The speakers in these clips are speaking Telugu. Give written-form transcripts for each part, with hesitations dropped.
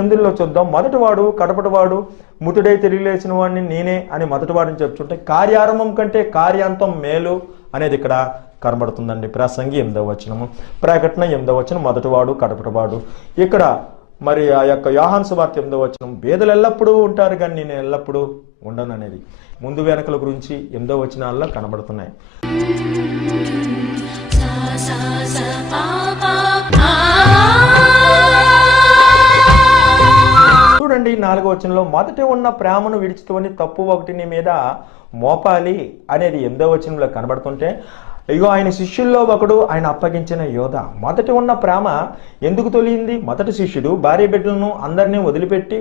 8లో చూద్దాం. మొదటివాడు కడపటివాడు ముతుడై తిరిగి లేచిన వాడిని నేనే అని మొదటివాడిని చెప్తుంటే కార్యారంభం కంటే కార్యాంతం మేలు అనేది ఇక్కడ కనబడుతుందండి. ప్రసంగి 8వ వచనము, ప్రకటన 8వ వచనం మొదటివాడు కడపటివాడు. ఇక్కడ మరి ఆ యొక్క యోహాను సువార్త 8వ వచనం బేదలు ఎల్లప్పుడూ ఉంటారు కానీ నేను ఎల్లప్పుడూ ఉండను అనేది ముందు వెనకల గురించి 8వ వచనాల్లో కనబడుతున్నాయి. చూడండి 4వ వచనంలో మొదట ఉన్న ప్రేమను విడిచితోని తప్పు ఒకటి నీ మీద మోపాలి అనేది 8వ వచనంలో కనబడుతుంటే ఇగో ఆయన శిష్యుల్లో ఒకడు ఆయన అప్పగించిన యోధ. మొదట ఉన్న ప్రేమ ఎందుకు తొలిగింది? మొదటి శిష్యుడు భార్య బిడ్డలను అందరినీ వదిలిపెట్టి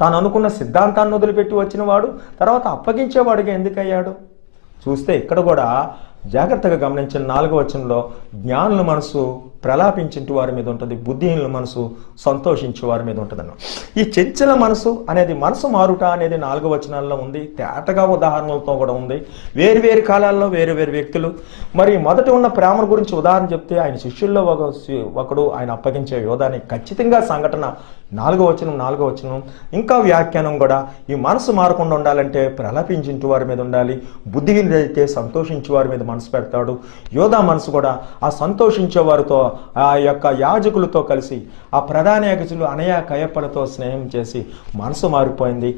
తాను అనుకున్న సిద్ధాంతాన్ని వదిలిపెట్టి వచ్చిన వాడు తర్వాత అప్పగించేవాడుగా ఎందుకయ్యాడు? చూస్తే ఇక్కడ కూడా జాగ్రత్తగా గమనించిన 4వ వచనంలో జ్ఞానుల మనసు ప్రలాపించింటి వారి మీద ఉంటుంది, బుద్ధిహీనుల మనసు సంతోషించే వారి మీద ఉంటుందన్న. ఈ చంచల మనసు అనేది మనసు మారుట అనేది 4వ వచనాల్లో ఉంది. తేటగా ఉదాహరణలతో కూడా ఉంది. వేరు కాలాల్లో వేరు వ్యక్తులు. మరి మొదట ఉన్న ప్రేమ గురించి ఉదాహరణ చెప్తే ఆయన శిష్యుల్లో ఒకడు ఆయన అప్పగించే యోధాని ఖచ్చితంగా సంఘటన 4వ వచనం. ఇంకా వ్యాఖ్యానం కూడా ఈ మనసు మారకుండా ఉండాలంటే ప్రలాపించింటి వారి మీద ఉండాలి, బుద్ధిహీనుడైతే సంతోషించే వారి మీద మనసు పెడతాడు. యోధా మనసు కూడా ఆ సంతోషించే వారితో ఆ యొక్క యాజకులతో కలిసి ఆ ప్రధాన యాజకులు అనయ కయపలతో స్నేహం చేసి మనసు మారిపోయింది.